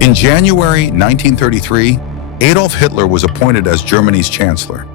In January 1933, Adolf Hitler was appointed as Germany's chancellor.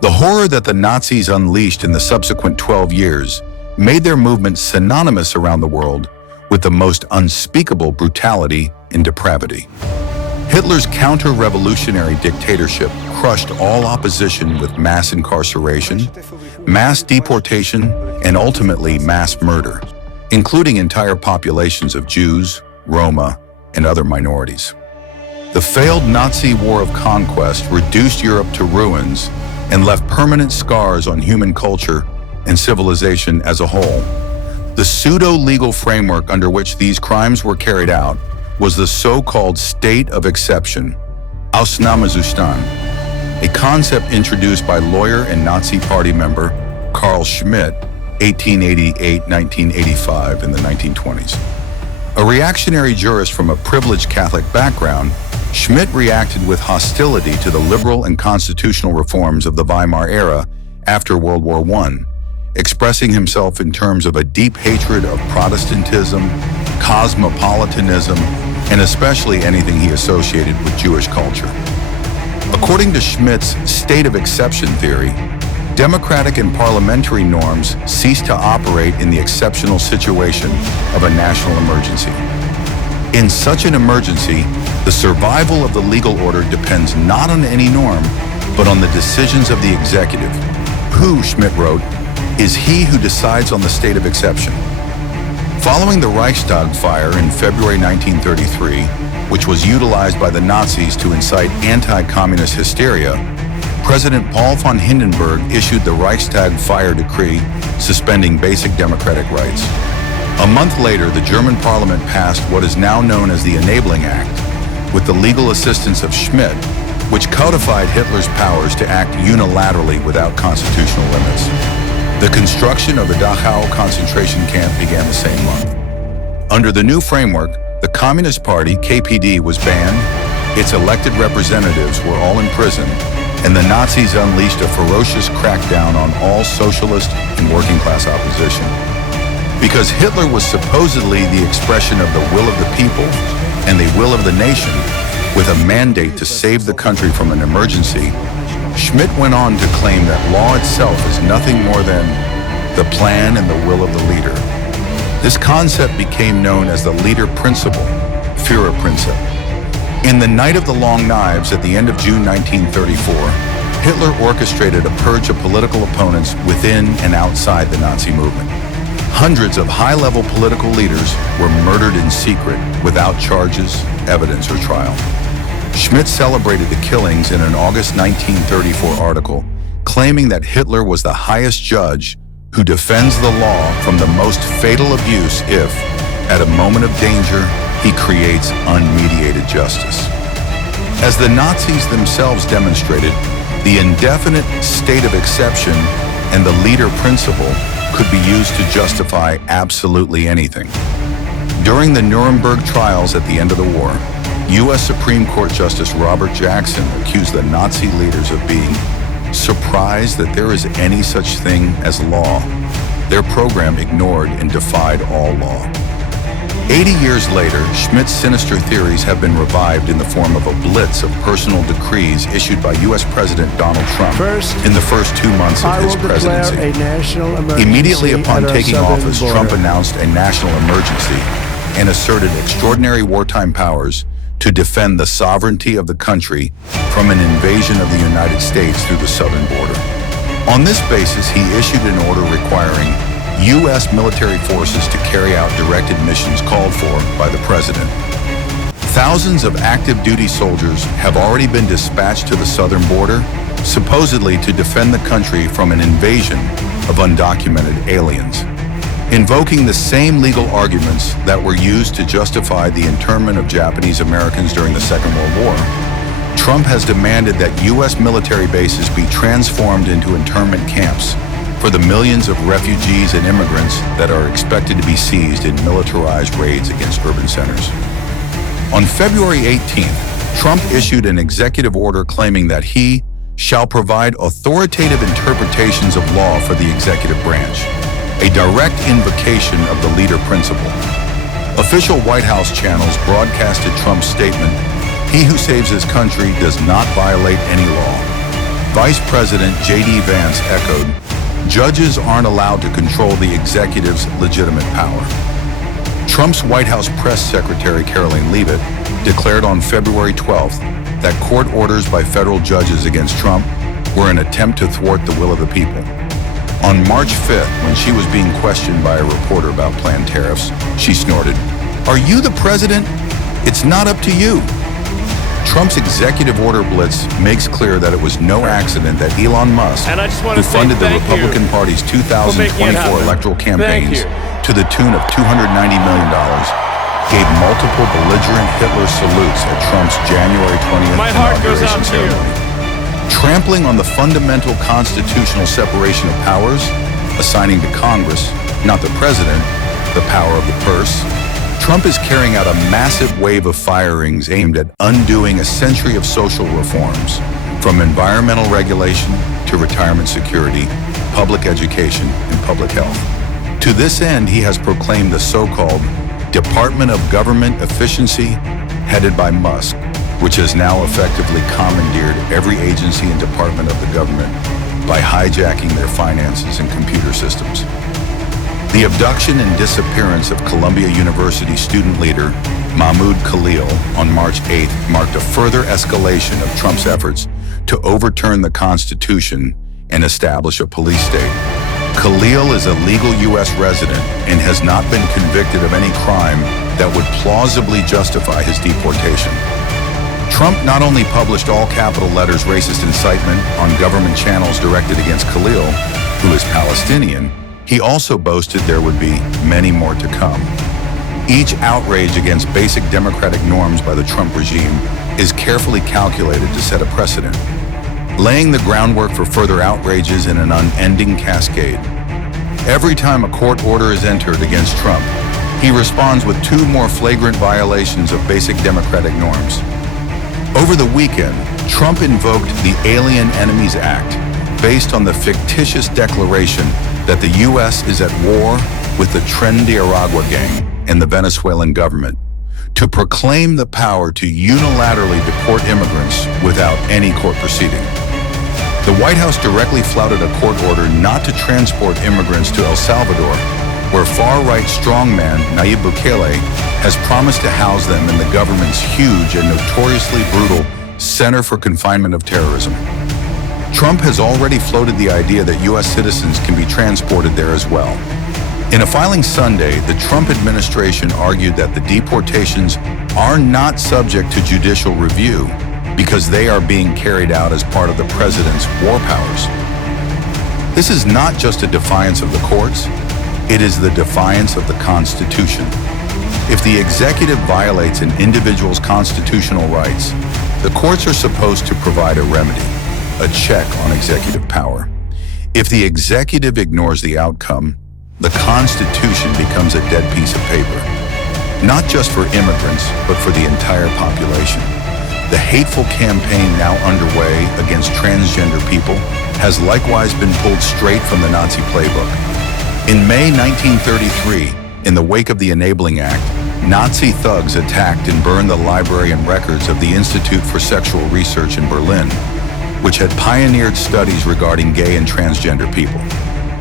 The horror that the Nazis unleashed in the subsequent 12 years made their movement synonymous around the world with the most unspeakable brutality and depravity. Hitler's counter-revolutionary dictatorship crushed all opposition with mass incarceration, mass deportation, and ultimately mass murder, including entire populations of Jews, Roma, and other minorities. The failed Nazi war of conquest reduced Europe to ruins and left permanent scars on human culture and civilization as a whole. The pseudo-legal framework under which these crimes were carried out was the so-called state of exception, Ausnahmezustand, a concept introduced by lawyer and Nazi Party member Carl Schmitt, 1888-1985 in the 1920s. A reactionary jurist from a privileged Catholic background, Schmitt reacted with hostility to the liberal and constitutional reforms of the Weimar era after World War I, expressing himself in terms of a deep hatred of Protestantism, cosmopolitanism, and especially anything he associated with Jewish culture. According to Schmitt's state of exception theory, democratic and parliamentary norms cease to operate in the exceptional situation of a national emergency. In such an emergency, the survival of the legal order depends not on any norm, but on the decisions of the executive, who, Schmitt wrote, is he who decides on the state of exception. Following the Reichstag fire in February 1933, which was utilized by the Nazis to incite anti-communist hysteria, President Paul von Hindenburg issued the Reichstag fire decree suspending basic democratic rights. A month later, the German parliament passed what is now known as the Enabling Act, with the legal assistance of Schmitt, which codified Hitler's powers to act unilaterally without constitutional limits. The construction of the Dachau concentration camp began the same month. Under the new framework, the Communist Party, KPD, was banned, its elected representatives were all imprisoned, and the Nazis unleashed a ferocious crackdown on all socialist and working-class opposition. Because Hitler was supposedly the expression of the will of the people and the will of the nation, with a mandate to save the country from an emergency, Schmitt went on to claim that law itself is nothing more than the plan and the will of the leader. This concept became known as the leader principle, Führerprinzip. In the Night of the Long Knives at the end of June 1934, Hitler orchestrated a purge of political opponents within and outside the Nazi movement. Hundreds of high-level political leaders were murdered in secret without charges, evidence, or trial. Schmitt celebrated the killings in an August 1934 article, claiming that Hitler was the highest judge who defends the law from the most fatal abuse if, at a moment of danger, he creates unmediated justice. As the Nazis themselves demonstrated, the indefinite state of exception and the leader principle could be used to justify absolutely anything. During the Nuremberg trials at the end of the war, U.S. Supreme Court Justice Robert Jackson accused the Nazi leaders of being surprised that there is any such thing as law. Their program ignored and defied all law. 80 years later, Schmitt's sinister theories have been revived in the form of a blitz of personal decrees issued by U.S. President Donald Trump in the first 2 months of his presidency. Immediately upon taking office, Trump announced a national emergency and asserted extraordinary wartime powers to defend the sovereignty of the country from an invasion of the United States through the southern border. On this basis, he issued an order requiring U.S. military forces to carry out directed missions called for by the president. Thousands of active duty soldiers have already been dispatched to the southern border, supposedly to defend the country from an invasion of undocumented aliens. Invoking the same legal arguments that were used to justify the internment of Japanese Americans during the Second World War, Trump has demanded that U.S. military bases be transformed into internment camps for the millions of refugees and immigrants that are expected to be seized in militarized raids against urban centers. On February 18th, Trump issued an executive order claiming that he shall provide authoritative interpretations of law for the executive branch, a direct invocation of the leader principle. Official White House channels broadcasted Trump's statement, "He who saves his country does not violate any law." Vice President J.D. Vance echoed, "Judges aren't allowed to control the executive's legitimate power." Trump's White House press secretary Karoline Leavitt declared on February 12th that court orders by federal judges against Trump were an attempt to thwart the will of the people. On March 5th, when she was being questioned by a reporter about planned tariffs, she snorted, "Are you the president? It's not up to you." Trump's executive order blitz makes clear that it was no accident that Elon Musk, who funded the Republican Party's 2024 electoral campaigns to the tune of $290 million, gave multiple belligerent Hitler salutes at Trump's January 20th inauguration ceremony. Trampling on the fundamental constitutional separation of powers, assigning to Congress, not the president, the power of the purse, Trump is carrying out a massive wave of firings aimed at undoing a century of social reforms, from environmental regulation to retirement security, public education, and public health. To this end, he has proclaimed the so-called Department of Government Efficiency, headed by Musk, which has now effectively commandeered every agency and department of the government by hijacking their finances and computer systems. The abduction and disappearance of Columbia University student leader Mahmoud Khalil on March 8th marked a further escalation of Trump's efforts to overturn the Constitution and establish a police state. Khalil is a legal U.S. resident and has not been convicted of any crime that would plausibly justify his deportation. Trump not only published all capital letters racist incitement on government channels directed against Khalil, who is Palestinian, he also boasted there would be many more to come. Each outrage against basic democratic norms by the Trump regime is carefully calculated to set a precedent, laying the groundwork for further outrages in an unending cascade. Every time a court order is entered against Trump, he responds with two more flagrant violations of basic democratic norms. Over the weekend, Trump invoked the Alien Enemies Act, based on the fictitious declaration that the U.S. is at war with the Tren de Aragua gang and the Venezuelan government, to proclaim the power to unilaterally deport immigrants without any court proceeding. The White House directly flouted a court order not to transport immigrants to El Salvador, where far-right strongman Nayib Bukele has promised to house them in the government's huge and notoriously brutal Center for Confinement of Terrorism. Trump has already floated the idea that U.S. citizens can be transported there as well. In a filing Sunday, the Trump administration argued that the deportations are not subject to judicial review because they are being carried out as part of the president's war powers. This is not just a defiance of the courts, it is the defiance of the Constitution. If the executive violates an individual's constitutional rights, the courts are supposed to provide a remedy, a check on executive power. If the executive ignores the outcome, the Constitution becomes a dead piece of paper, not just for immigrants, but for the entire population. The hateful campaign now underway against transgender people has likewise been pulled straight from the Nazi playbook. In May 1933, in the wake of the Enabling Act, Nazi thugs attacked and burned the library and records of the Institute for Sexual Research in Berlin, which had pioneered studies regarding gay and transgender people.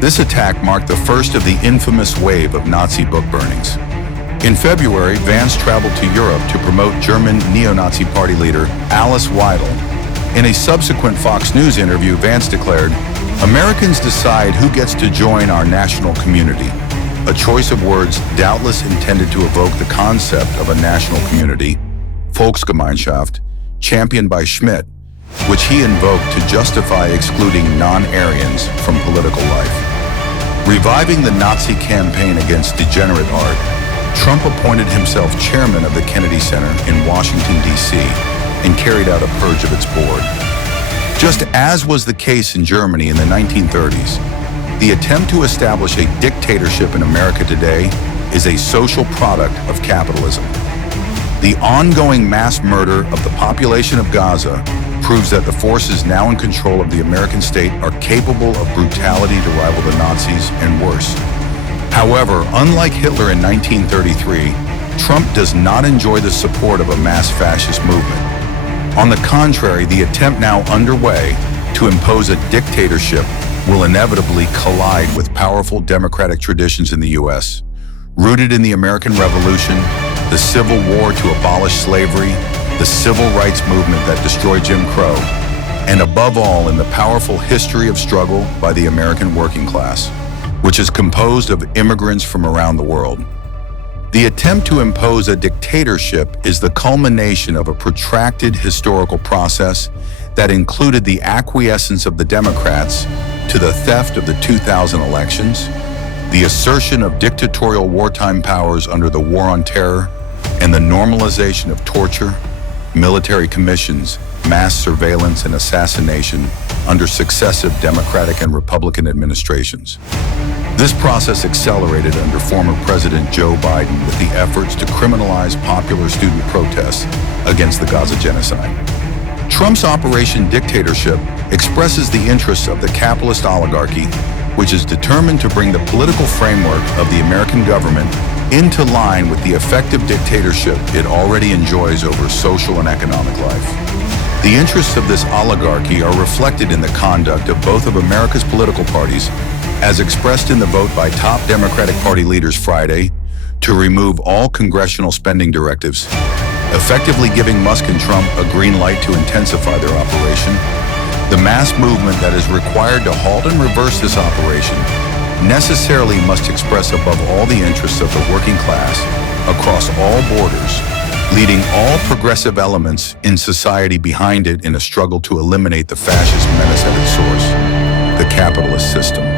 This attack marked the first of the infamous wave of Nazi book burnings. In February, Vance traveled to Europe to promote German neo-Nazi party leader Alice Weidel. In a subsequent Fox News interview, Vance declared, "Americans decide who gets to join our national community," a choice of words doubtless intended to evoke the concept of a national community, Volksgemeinschaft, championed by Schmidt, which he invoked to justify excluding non-Aryans from political life. Reviving the Nazi campaign against degenerate art, Trump appointed himself chairman of the Kennedy Center in Washington, D.C., and carried out a purge of its board. Just as was the case in Germany in the 1930s, the attempt to establish a dictatorship in America today is a social product of capitalism. The ongoing mass murder of the population of Gaza proves that the forces now in control of the American state are capable of brutality to rival the Nazis and worse. However, unlike Hitler in 1933, Trump does not enjoy the support of a mass fascist movement. On the contrary, the attempt now underway to impose a dictatorship will inevitably collide with powerful democratic traditions in the U.S., rooted in the American Revolution, the Civil War to abolish slavery, the civil rights movement that destroyed Jim Crow, and above all in the powerful history of struggle by the American working class, which is composed of immigrants from around the world. The attempt to impose a dictatorship is the culmination of a protracted historical process that included the acquiescence of the Democrats to the theft of the 2000 elections, the assertion of dictatorial wartime powers under the War on Terror, and the normalization of torture, military commissions, mass surveillance, and assassination under successive Democratic and Republican administrations. This process accelerated under former President Joe Biden with the efforts to criminalize popular student protests against the Gaza genocide. Trump's Operation Dictatorship expresses the interests of the capitalist oligarchy, which is determined to bring the political framework of the American government into line with the effective dictatorship it already enjoys over social and economic life. The interests of this oligarchy are reflected in the conduct of both of America's political parties, as expressed in the vote by top Democratic Party leaders Friday to remove all congressional spending directives, effectively giving Musk and Trump a green light to intensify their operation. The mass movement that is required to halt and reverse this operation necessarily must express above all the interests of the working class across all borders, leading all progressive elements in society behind it in a struggle to eliminate the fascist menace at its source, the capitalist system.